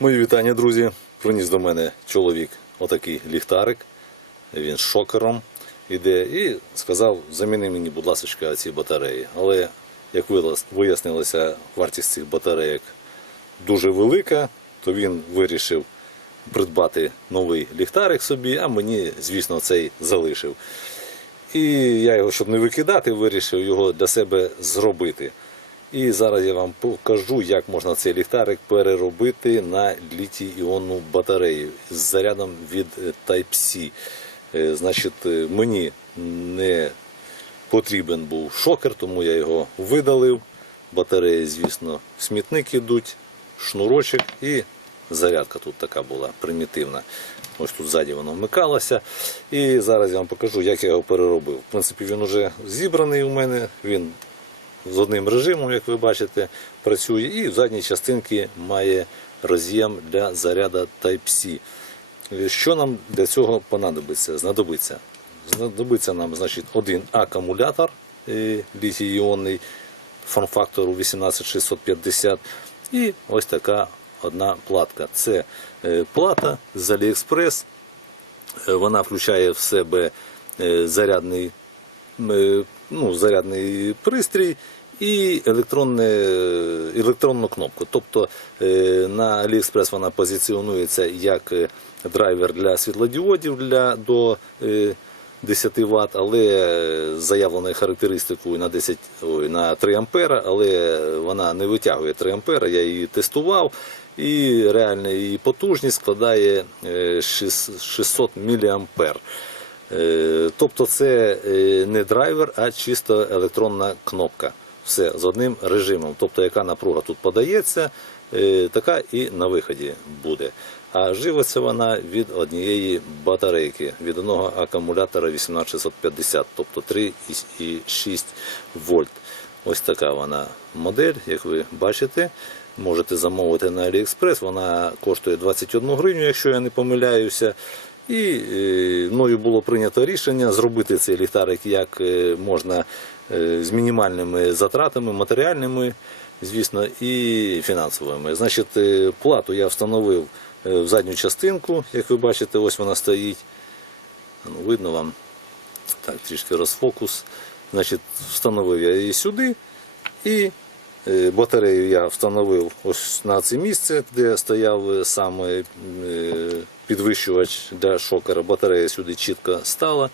Мої вітання, друзі. Приніс до мене чоловік отакий ліхтарик. Він з шокером іде і сказав, заміни мені, будь ласка, ці батареї. Але, як вияснилося, вартість цих батарейок дуже велика, то він вирішив придбати новий ліхтарик собі, а мені, звісно, цей залишив. І я його, щоб не викидати, вирішив його для себе зробити. І зараз я вам покажу, як можна цей ліхтарик переробити на літій-іонну батарею з зарядом від е, Type-C. Е, Значить, е, мені не потрібен був шокер, тому я його видалив. Батареї, звісно, в смітник ідуть, шнурочок і зарядка тут така була примітивна. Ось тут ззаді воно вмикалося. І зараз я вам покажу, як я його переробив. В принципі, він вже зібраний у мене. Він з одним режимом, як ви бачите, працює, і в задній частинці має роз'єм для заряду Type-C. Що нам для цього понадобиться? Знадобиться. Знадобиться нам значить, один акумулятор е, літій-іонний форм-фактору 18650 і ось така одна платка. Це е, плата з AliExpress. Е, Вона включає в себе зарядний ну, зарядний пристрій і електронну кнопку. Тобто е, на AliExpress вона позиціонується як е, драйвер для світлодіодів для до е, 10 Вт, але заявленою характеристикою на 10, ой, на 3 ампера, але вона не витягує 3 ампера. Я її тестував. І реальна її потужність складає е, 600 мА. Е, Тобто це е, не драйвер, а чисто електронна кнопка. Все з одним режимом. Тобто, яка напруга тут подається, е, така і на виході буде. А живиться вона від однієї батарейки, від одного акумулятора 18650, тобто 3,6 вольт. Ось така вона модель, як ви бачите. Можете замовити на AliExpress, вона коштує 21 гривню, якщо я не помиляюся. І е, мною було прийнято рішення зробити цей ліхтарик як е, можна е, з мінімальними затратами, матеріальними, звісно, і фінансовими. Значить, плату я встановив в задню частинку, як ви бачите, ось вона стоїть. Ну, видно вам. Так, трішки розфокус. Значить, встановив я її сюди і батарею я встановив ось на це місце, де стояв саме підвищувач для шокера. Батарея сюди чітко стала,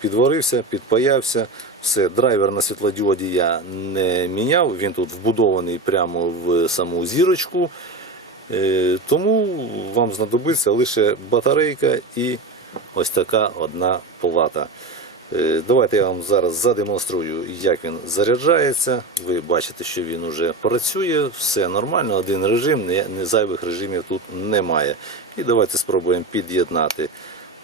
підварився, підпаявся. Все, драйвер на світлодіоді я не міняв, він тут вбудований прямо в саму зірочку. Е, Тому вам знадобиться лише батарейка і ось така одна плата. Е, Давайте я вам зараз задемонструю, як він заряджається. Ви бачите, що він вже працює, все нормально, один режим, не, зайвих режимів тут немає. І давайте спробуємо під'єднати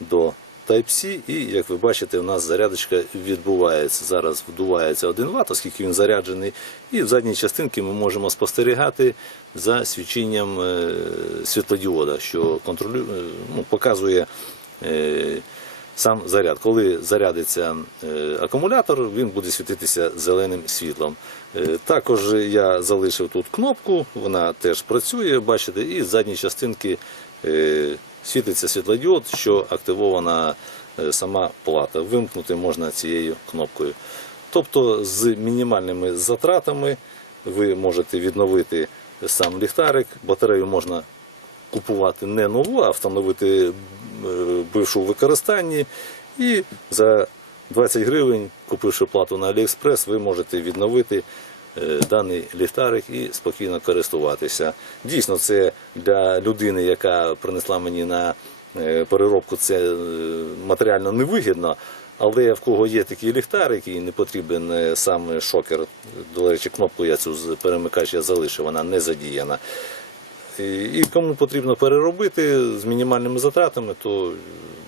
до Type-C. І як ви бачите, у нас зарядочка відбувається. Зараз вдувається 1 Вт, оскільки він заряджений. І в задній частинці ми можемо спостерігати за свіченням е, світлодіода, що контролює, е, ну, показує. Сам заряд. Коли зарядиться е, акумулятор, він буде світитися зеленим світлом. Е, Також я залишив тут кнопку, вона теж працює, бачите, і з задньої частинки е, світиться світлодіод, що активована сама плата. Вимкнути можна цією кнопкою. Тобто з мінімальними затратами ви можете відновити сам ліхтарик, батарею можна купувати не нову, а встановити бившу в використанні. І за 20 гривень, купивши плату на AliExpress, ви можете відновити е, даний ліхтарик і спокійно користуватися. Дійсно, це для людини, яка принесла мені на е, переробку, це е, матеріально невигідно. Але в кого є такий ліхтарик і не потрібен е, сам шокер, до речі, кнопку я цю перемикач я залишив, вона не задіяна. І кому потрібно переробити з мінімальними затратами, то,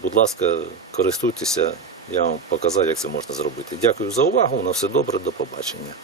будь ласка, користуйтеся. Я вам показав, як це можна зробити. Дякую за увагу. На все добре, до побачення.